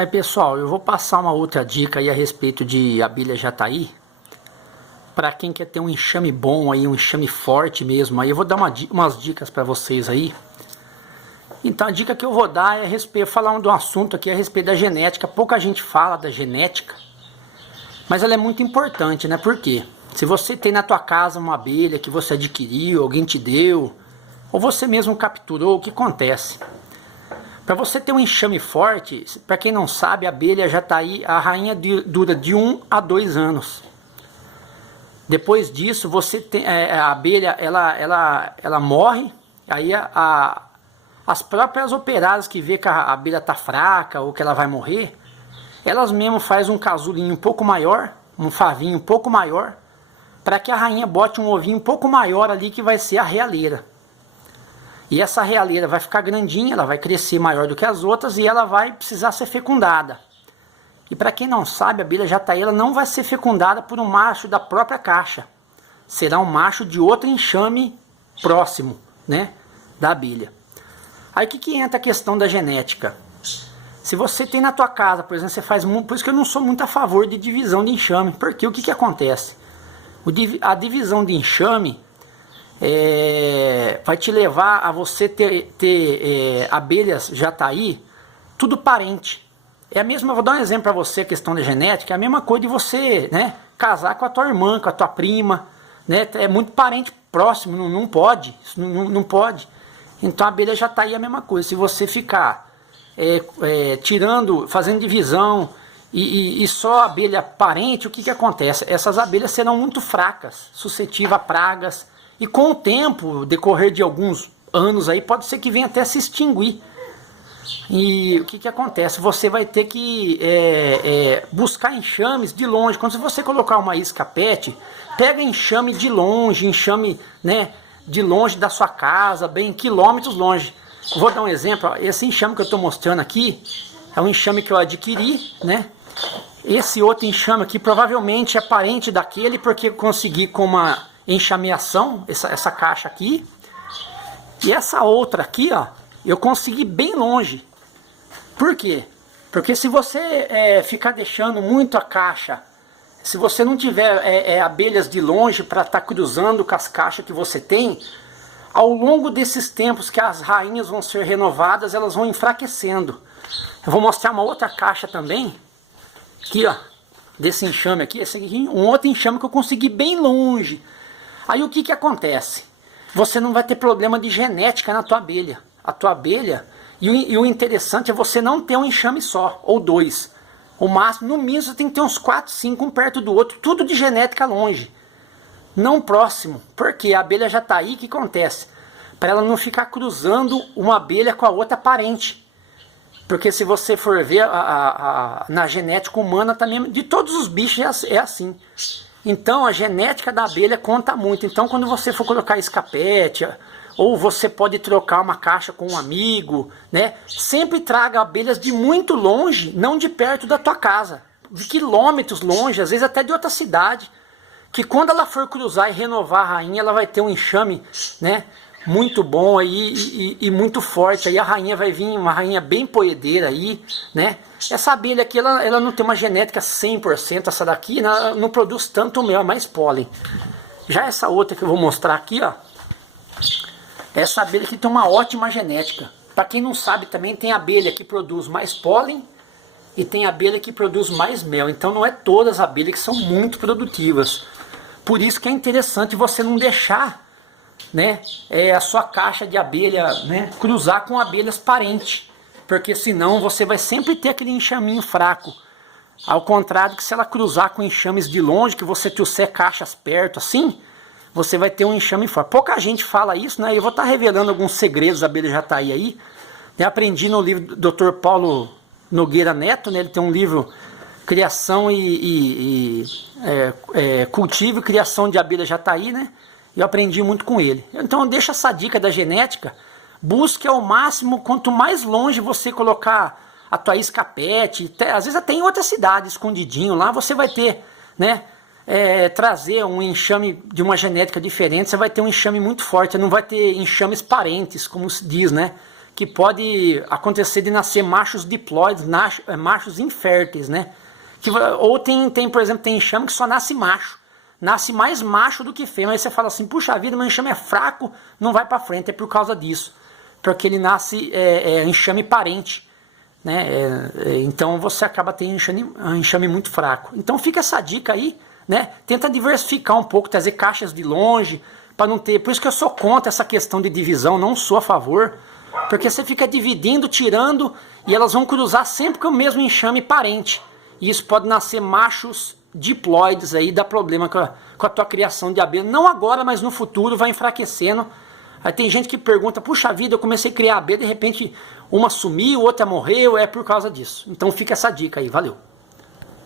Aí pessoal, eu vou passar uma outra dica aí a respeito de abelha jataí. Para quem quer ter um enxame bom aí, um enxame forte mesmo, aí eu vou dar umas dicas para vocês aí. Então a dica que eu vou dar é a respeito, falar de um assunto aqui a respeito da genética. Pouca gente fala da genética, mas ela é muito importante, né? Por quê? Se você tem na tua casa uma abelha que você adquiriu, alguém te deu, ou você mesmo capturou, o que acontece? Para você ter um enxame forte, para quem não sabe, a abelha jataí, a rainha dura de 1 a 2 anos. Depois disso, você tem, a abelha ela morre, aí as próprias operárias que vê que a abelha está fraca ou que ela vai morrer, elas mesmo fazem um casulinho um pouco maior, um favinho um pouco maior, para que a rainha bote um ovinho um pouco maior ali, que vai ser a realeira. E essa realeira vai ficar grandinha, ela vai crescer maior do que as outras e ela vai precisar ser fecundada. E para quem não sabe, a abelha jataí ela não vai ser fecundada por um macho da própria caixa. Será um macho de outro enxame próximo, né, da abelha. Aí o que entra a questão da genética? Se você tem na tua casa, por exemplo, você faz muito, por isso que eu não sou muito a favor de divisão de enxame, porque o que acontece? A divisão de enxame vai te levar a você ter abelhas jataí, tudo parente. É a mesma, vou dar um exemplo para você, a questão da genética, é a mesma coisa de você, né, casar com a tua irmã, com a tua prima, né, é muito parente próximo, não pode, não pode. Então a abelha jataí é a mesma coisa. Se você ficar tirando, fazendo divisão e só abelha parente, o que acontece? Essas abelhas serão muito fracas, suscetíveis a pragas, e com o tempo, decorrer de alguns anos aí, pode ser que venha até se extinguir. E o que acontece? Você vai ter que buscar enxames de longe. Quando você colocar uma isca PET, pega enxame de longe, enxame, né, de longe da sua casa, bem quilômetros longe. Vou dar um exemplo. Esse enxame que eu estou mostrando aqui é um enxame que eu adquiri, né? Esse outro enxame aqui provavelmente é parente daquele, porque eu consegui com uma enxameação, essa caixa aqui. E essa outra aqui, ó, eu consegui bem longe. Por quê? Porque se você ficar deixando muito a caixa, se você não tiver abelhas de longe para estar cruzando com as caixas que você tem, ao longo desses tempos que as rainhas vão ser renovadas, elas vão enfraquecendo. Eu vou mostrar uma outra caixa também, aqui ó, desse enxame aqui, esse aqui, um outro enxame que eu consegui bem longe. Aí o que acontece? Você não vai ter problema de genética na tua abelha. A tua abelha, e o interessante é você não ter um enxame só, ou dois. O máximo, no mínimo, você tem que ter uns 4, 5, um perto do outro, tudo de genética longe. Não próximo, porque a abelha jataí, o que acontece? Para ela não ficar cruzando uma abelha com a outra parente. Porque se você for ver na genética humana também, de todos os bichos é assim. Então a genética da abelha conta muito. Então quando você for colocar escapete, ou você pode trocar uma caixa com um amigo, né? Sempre traga abelhas de muito longe, não de perto da tua casa. De quilômetros longe, às vezes até de outra cidade. Que quando ela for cruzar e renovar a rainha, ela vai ter um enxame, né, muito bom aí e muito forte. Aí a rainha vai vir, uma rainha bem poedeira aí, né? Essa abelha aqui, ela não tem uma genética 100%, essa daqui não produz tanto mel, é mais pólen. Já essa outra que eu vou mostrar aqui, ó, essa abelha aqui tem uma ótima genética. Para quem não sabe também, tem abelha que produz mais pólen e tem abelha que produz mais mel. Então não é todas as abelhas que são muito produtivas. Por isso que é interessante você não deixar, né, a sua caixa de abelha, né, cruzar com abelhas parentes, porque senão você vai sempre ter aquele enxaminho fraco. Ao contrário que se ela cruzar com enxames de longe, que você trouxer caixas perto assim, você vai ter um enxame forte. Pouca gente fala isso, né? Eu vou estar revelando alguns segredos da abelha jataí aí. Eu aprendi no livro do Dr. Paulo Nogueira Neto, né? Ele tem um livro Criação Cultivo e Criação de Abelha Jataí, né? Eu aprendi muito com ele. Então deixa essa dica da genética. Busque ao máximo, quanto mais longe você colocar a tua isca PET, às vezes até em outra cidade, escondidinho, lá você vai ter, né? Trazer um enxame de uma genética diferente, você vai ter um enxame muito forte, não vai ter enxames parentes, como se diz, né? que pode acontecer de nascer machos diploides, machos inférteis, né? Ou por exemplo, tem enxame que só nasce macho. Nasce mais macho do que fêmea. Aí você fala assim, puxa vida, meu enxame é fraco, não vai para frente. É por causa disso. Porque ele nasce enxame parente. Né? Então você acaba tendo um enxame muito fraco. Então fica essa dica aí. Né? Tenta diversificar um pouco, trazer caixas de longe, para não ter. Por isso que eu sou contra essa questão de divisão, não sou a favor. Porque você fica dividindo, tirando, e elas vão cruzar sempre com o mesmo enxame parente. E isso pode nascer machos diploides aí, dá problema com a tua criação de abelha. Não agora, mas no futuro vai enfraquecendo. Aí tem gente que pergunta, puxa vida, eu comecei a criar abelha, de repente uma sumiu, outra morreu, é por causa disso. Então fica essa dica aí, valeu.